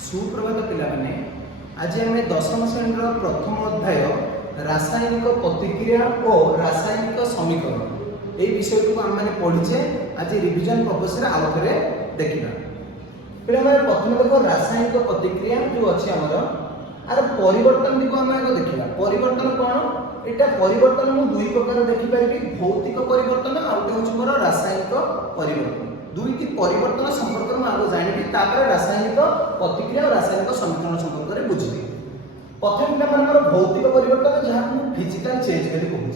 सुप्रभात पिलाने आज आम दशम श्रेणी प्रथम अध्याय रासायनिक प्रतिक्रिया और रासायनिक समीकरण ये विषय को आम मैंने पढ़ीचे आज रिविजन पर्पस आउ थे देखा पे प्रथम देख रासायनिक प्रतिक्रिया जो अच्छी आमर आर परिवर्तन को आम देखा परिवर्तन कौन यहाँ परिवर्तन मुझे दुई प्रकार देखिपारि भौतिक परिवर्तन आउटे हूँ मोर रासायनिक परिवर्तन दुईटी परिवर्तन संपर्क में आगे जानी रासायनिक प्रतिक्रिया और रासायनिक समीकरण संपर्क में बुझी प्रथम पिला भौतिक परिवर्तन जहाँ मुझे फिजिकाल चेंज कर कहूँ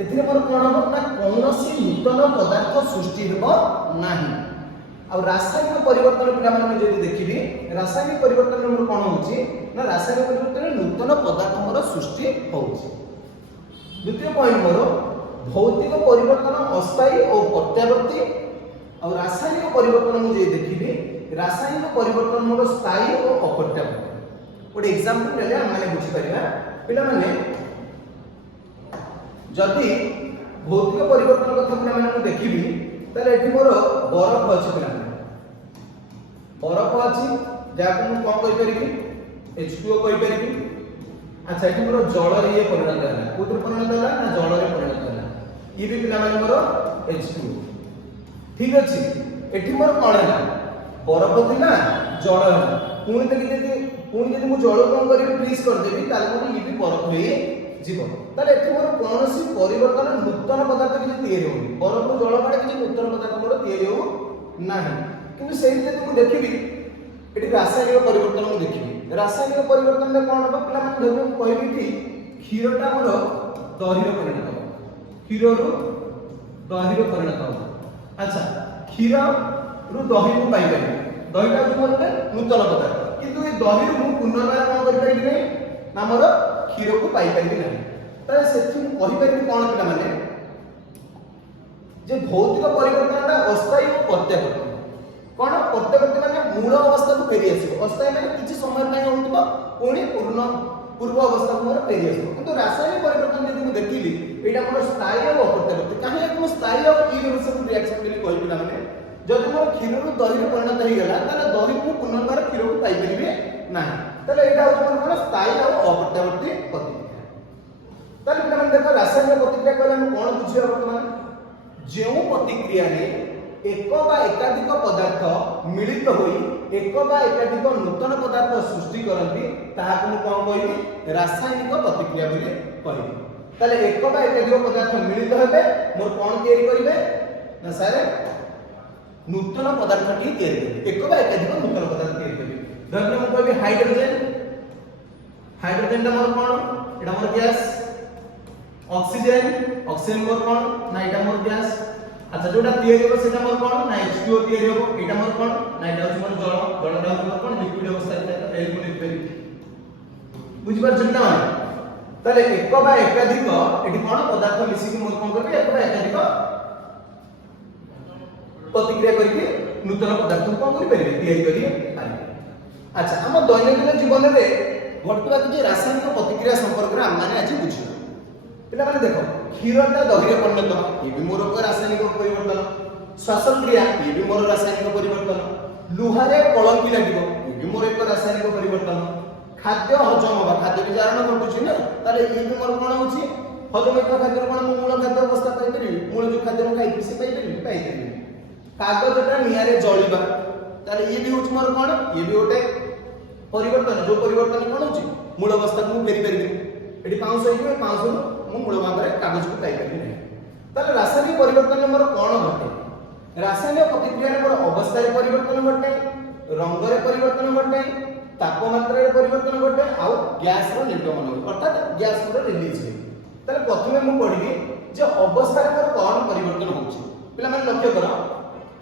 ए मोर कौन हम ना कौन नूतन पदार्थ सृष्टि ना आ रासायनिक परिवर्तन पिला जो देखिए रासायनिक परिवर्तन मोर कौन हो रासायनिक परिवर्तन नूतन पदार्थ मोर सृष्टि हो द्वितीय पॉइंट मोर भौतिक परिवर्तन अस्थायी और प्रत्यावर्ती और रासायनिक परिवर्तन मुझे देखिए रासायनिक परिवर्तन मोर स्थायी और अप्रत्यावर्ती गोटे एग्जांपल ले आम मैंने बुझी पारिबा पिला माने जदि भौतिक परिवर्तन कथा पिला माने देखिबी ताले एठी मोर बरफ अछि पिला बरफ अछि जाको मु कोन कहि परिबी H2O कहि परिबी अच्छा एठी मोर जल रे ये परिणत होला कोतिर परिणत होला ना जल रे परिणत होला ये भी पिला माने मोर H2O ठीक अछि एठी मोर कोन है बरफ थिला जल है पुणी देखि मु जल कौन करी फ्रीज कर देबी ताले मोर ये भी बरफ होई जीव ताले एठी मोर कोनोसी परिवर्तन नूतन पदार्थ कि तैयारी होनी बरफ जल पाड़े कि नूतन पदार्थ मोर तैयारी हो नाही किंतु सेही जे तू देखिबी एठी रासायनिक परिवर्तन मु देखिबी रासायनिक परिवर्तन में कोन हो पिला मन धरम कहबी कि क्षीरटा मोर दही रो परिणत हो क्षीर रो दही रो परिणत हो अच्छा क्षीर रो दही को पाई पाई दहीटा मोर नूतन पदार्थ किंतु ये दही मु पुनर्बार कोन करि परिबी नै ना मोर क्षीर को पाई परिबी नै त सेथि कहि परिबी कोन पिला माने जे भौतिक परिवर्तनटा अस्थायी और प्रत्यावर्ती कोन प्रत्यावर्ती माने मूल अवस्था को फेरि आसीबो अस्थायी माने किछि समय पय होतबो पुणी पूर्व अवस्था को मोर फेरि आसीबो किंतु रासायनिक परिवर्तन यदि मु देखिली एटा मोर स्थायी और अप्रत्यावर्ती काहे कि मु स्थायी और इरिवर्सिबल रिएक्शन बोली कहि पिला माने जदि मोर क्षीर रो दही रे परिणत हो गला ताले दही को पुनर्बार क्षीर को पाई परिबे नाही ताले एटा हो मोर स्थायी और अप्रत्यावर्ती प्रतिक्रिया ताले पिला माने देखो रासायनिक प्रतिक्रिया कहले हम कोन बुझिया वर्तमान जेउ प्रतिक्रिया रे एक बा एकाधिक पदार्थ मिलित होई एक बा एकाधिक नूतन पदार्थ सृष्टि करंती ताहाको मु कोन कहिबी रासायनिक प्रतिक्रिया बोली कहिबी ताले एक बा एकाधिक पदार्थ मिलित हेबे मोर कोन तयारी करिवे ना सारे नूतन पदार्थ टी तयारी करिवे एक बा एकाधिक नूतन पदार्थ तयारी करिवे धरने मु कहिबी हाइड्रोजन टा मोर कोन एटा मोर गैस ऑक्सीजन मोर कोन ना एटा मोर गैस अच्छा जोटा तयारी हो सेटा मोर कोन ना H2O तयारी हो एटा मोर कोन ना एटा मोर जल टा मोर कोन लिक्विड अवस्था रे एल को लिक्विड बुझ पर चिंता माने ताले एक बा एकाधिक एटी कोन पदार्थ मिसी के मोर कोन करबे एक बा एकाधिक प्रतिक्रिया करके नूतन पदार्थ को करि परिबे तयारी करि पारिबे अच्छा हम दैनिक जीवन रे घटुवा कि रासायनिक प्रतिक्रिया संपर्क रे हम माने आज बुझियो पिला माने देखो क्षीरटा दही रे परिणत ये भी मोर रासायनिक परिवर्तन श्वासक्रिया ये भी मोर रासायनिक परिवर्तन लुहारे कलंकी लागिबो ये भी मोर एक रासायनिक परिवर्तन खाद्य हजम होबा खाद्य विजारण घटुची ना ताले ये भी मोर कोन होची हजम एक खाद्य कोन मूल खाद्य अवस्था पाई करी मूल जो खाद्य खाई से पाई करी कागजटा नियारे जळिबा ताले ये भी होची मोर कोन ये भी ओटे परिवर्तन जो परिवर्तन कोन होची मूल अवस्था को फेरी करी एटी पाउस होई पाउस मु मूल भाग रे कागज को पाई करी नै ताले रासायनिक परिवर्तन मोर कोन घटे रासायनिक प्रतिक्रिया रे मोर अवस्था रे परिवर्तन घटे रंग रे परिवर्तन घटे तापमात्रा रे परिवर्तन घटे आ गैस रो निर्गमन अर्थात गैस रो रिलीज होई ताले प्रथमे मु पढिबी जे अवस्था रे मोर कोन परिवर्तन होची पिला माने लक्ष्य करो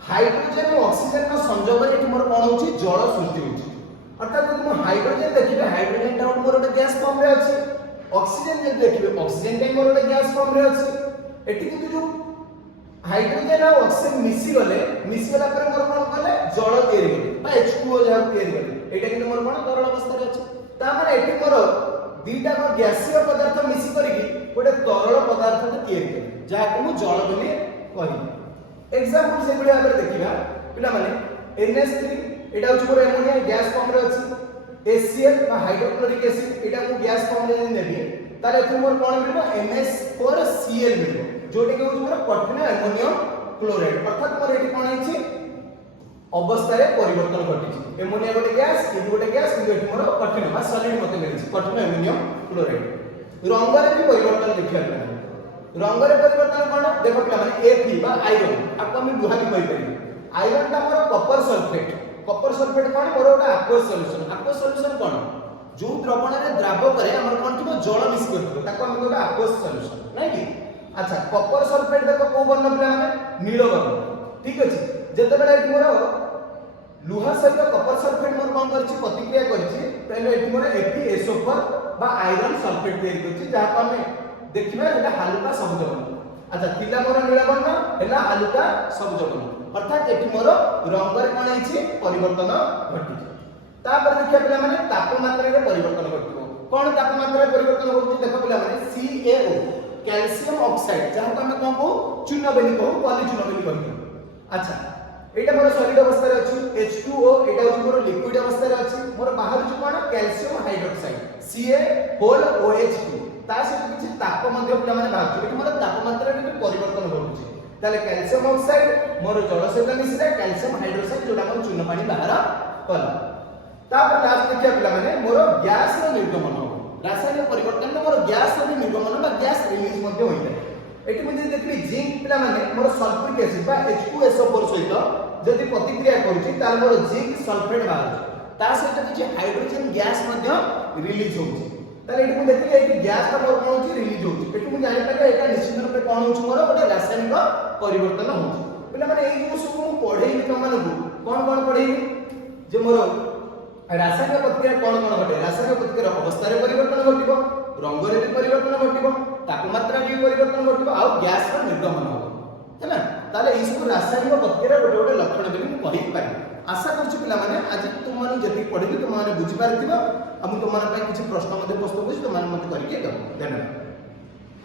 हाइड्रोजन और ऑक्सीजन का संयोग रे एठी मोर कोन होची जल सृष्टि होची अर्थात जदि मु हाइड्रोजन देखिबे हाइड्रोजन टा मोर एक गैस फॉर्म रे अछि ऑक्सीजन जे देखिबे ऑक्सीजन टा मोर एक गैस फॉर्म रे अछि एठी किंतु जो हाइड्रोजन और ऑक्सीजन मिसी गला पर मोर कोन कले जल तयारी कले बा H2O जहा तयारी कले एटा किंतु मोर कोन तरल अवस्था रे अछि ता माने एठी मोर दीटा को गैसीय पदार्थ मिसी करिकि गोटे तरल पदार्थ तयारी कले जहा को मु जल बोली कहि एग्जांपल से बडे आगे देखिबा पिला माने NH3 एटा होछ मोर एमोनिया गैस फॉर्म रे अछि HCl বা হাইड्रोक्लोरिक एसिड एटा मु गैस फॉर्म रे नेबी ताले एथु मोर कोन मिलबो NH4Cl मिलबो जोटे के होछ मोर कठिन अमोनियम क्लोराइड अर्थात मोर एटी कोन हिची अवस्था रे परिवर्तन घटिछि एमोनिया गोटे गैस इदि गोटे गैस इदि एटी मोर कठिन बा सॉलिड मते मिलिछि कठिन अमोनियम क्लोराइड रंग रे भी परिवर्तन देखिया पाए रंग रे परिवर्तन कोन देखो पिला माने Fe बा आयरन आपको हम लुहा भी कहि परिबे आयरन ता मोर कॉपर सल्फेट कोन मोर ओटा aqueous सॉल्यूशन कोन जो द्रवण रे द्राव करे हमर कोन थिबो जल मिक्स करथिबो ताको हम ओटा aqueous सॉल्यूशन नै कि अच्छा कॉपर सल्फेट देखो को वर्ण पिला माने नील वर्ण ठीक अछि जते बेला एटी मोर लुहा सहित कॉपर सल्फेट मोर कोन करछि प्रतिक्रिया करछि पहले एटी मोर FeSO4 बा आयरन सल्फेट तयार करछि जहा को हम देखिबा एटा हालुका सबुज वर्ण अच्छा थिला मोर नील वर्ण हैला हालुका सबुज वर्ण अर्थात एटी मोर रंग रे कोन हिची परिवर्तन घटिछि तापर देखिया पिला माने तापमात्रा रे परिवर्तन घटिबो कोन तापमात्रा रे परिवर्तन होउछि देखो पिला माने CaO कैल्शियम ऑक्साइड जहा को हम कोन को चूना बेली को पॉलीचूना बेली कहू अच्छा एटा मोर सॉलिड अवस्था रे अछि H2O एटा होछि मोर लिक्विड अवस्था रे अछि मोर बाहर छु कोन कैल्शियम हाइड्रोक्साइड CaOH2 ता से किछि ताप मध्ये पिला माने बाहर छु एटा मोर तापमात्रा रे परिवर्तन होउछि ताले कैल्शियम ऑक्साइड मोर जल सहित मिसिले कैल्शियम हाइड्रोक्साइड जोडा मोर चूना पानी बाहर कला तापर लास्ट देखिया पिला माने मोर गैस रो निर्गमन हो रासायनिक परिवर्तन में मोर गैस रो निर्गमन बा गैस रिलीज मध्ये होइता एटी मध्ये देखली जिंक पिला माने मोर सल्फ्यूरिक एसिड बा H2SO4 सहित जदि प्रतिक्रिया करूची तार मोर जिंक सल्फेट बाहर ता सहित किछि हाइड्रोजन गैस मध्ये रिलीज होउची ताले एटी मु देखली एटी गैस का मोर कोन होची रिलीज होउची एटी मु जानि पाले एटा निश्चित रूपे कोन होउची मोर गोटे रासायनिक परिवर्तन होउची पिला माने एई जो सब मु पढेई तमन को कोन पढेई जे मोर रासायनिक प्रतिक्रिया कोन घटे रासायनिक प्रतिक्रिया अवस्था रे परिवर्तन घटिबो रंग रे भी परिवर्तन घटिबो तापमात्रा रे भी परिवर्तन घटिबो आ गैस रो निर्गमन होबो हैना ताले ई सब रासायनिक प्रतिक्रिया गोटे गोटे लक्षण बेली मु कहि पारि आशा करछु पिला माने आज तुम माने जति पढिबे तुम माने बुझि पारथिबो आ मु तुम माने किछि प्रश्न मध्ये प्रस्तुत होछि तुम माने मते करिके दो धन्यवाद।